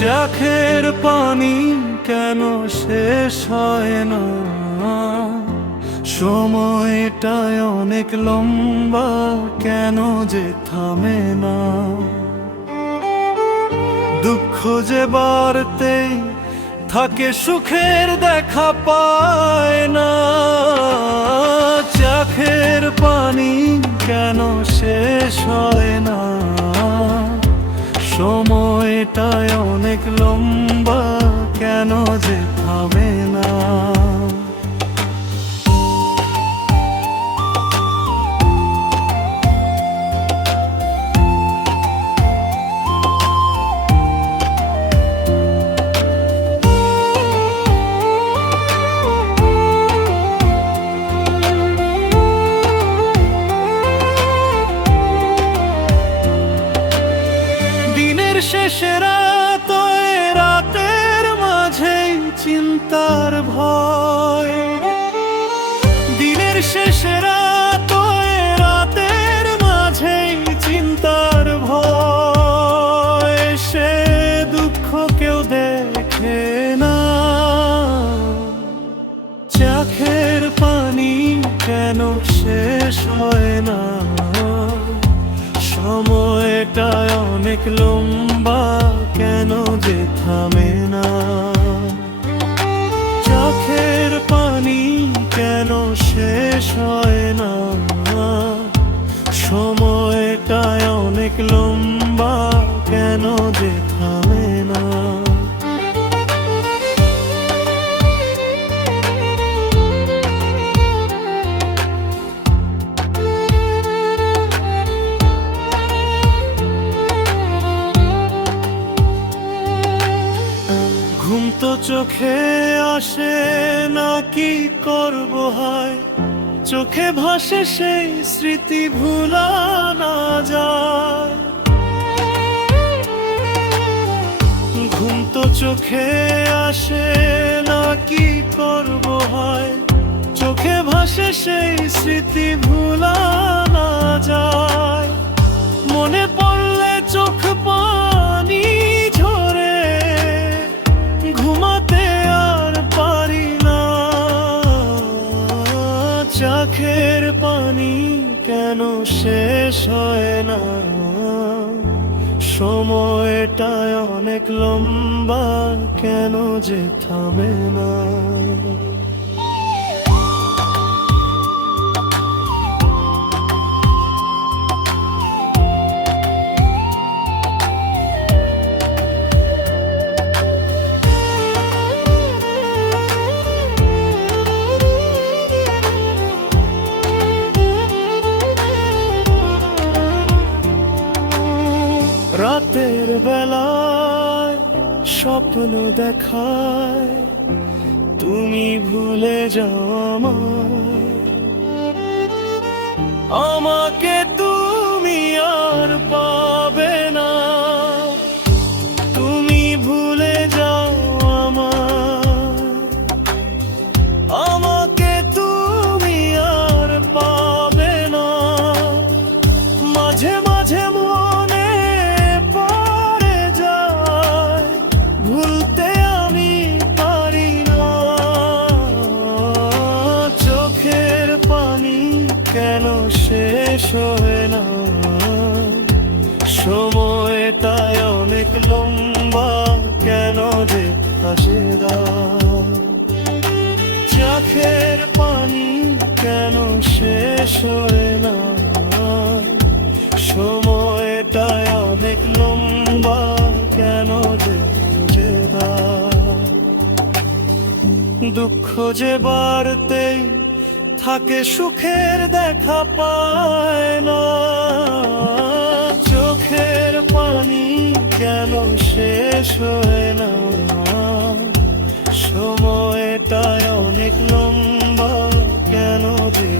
চোখের পানি কেন শেষ হয় না? সময়টায় অনেক লম্বা, কেন যে থামে না? দুঃখ যে বাড়তেই থাকে, সুখের দেখা পায় না। চোখের পানি কেন শেষ হয় না? সময়টায় অনেক লম্বা, কেন যে থামে না? শেষে রাতের মাঝেই চিন্তার ভয়। দিনের শেষে রাতের মাঝেই চিন্তার ভয়। সে দুঃখ কেউ দেখে না। চোখের পানি কেন শেষ হয় না? সময়টা অনেক লম্বা, কেন যে থামে না? চোখের পানি কেন শেষ হয় না? সময়টা অনেক লম্বা, কেন যে থামে না? ঘুম তো চোখে আসে না, কি করব হায়? চোখে ভাসে সেই স্মৃতি, ভুলা না যায়। ঘুম তো চোখে আসে না, কি করব হায়? চোখে ভাসে সেই স্মৃতি, ভুলা না যায়। মনে পড়লে চোখ পানি ঝরে, ঘুমাতে আর পারি না। চোখের পানি কেন শেষ হয় না? সময়টা অনেক লম্বা, কেন যে থামে না? রাতের বেলায় স্বপ্ন দেখায়, তুমি ভুলে যাও আমাকে তুমি আর পাবে না। তুমি ভুলে যাও আমাকে তুমি আর পাবে না। মাঝে মাঝে মনে পড়ে যায়, ভুলতে আমি পারি না। চোখের পানি কেন শেষ হয় না? সময়টাই অনেক লম্বা, কেন যে আসে না? চোখের পানি কেন শেষ হয় না? সময়টাই অনেক লম্বা, কেন যে বুঝে না? দুঃখ যে বাড়তেই থাকে, সুখের দেখা পায় না। চোখের পানি কেন শেষ হয় না? সময়টাই অনেক লম্বা, কেন যে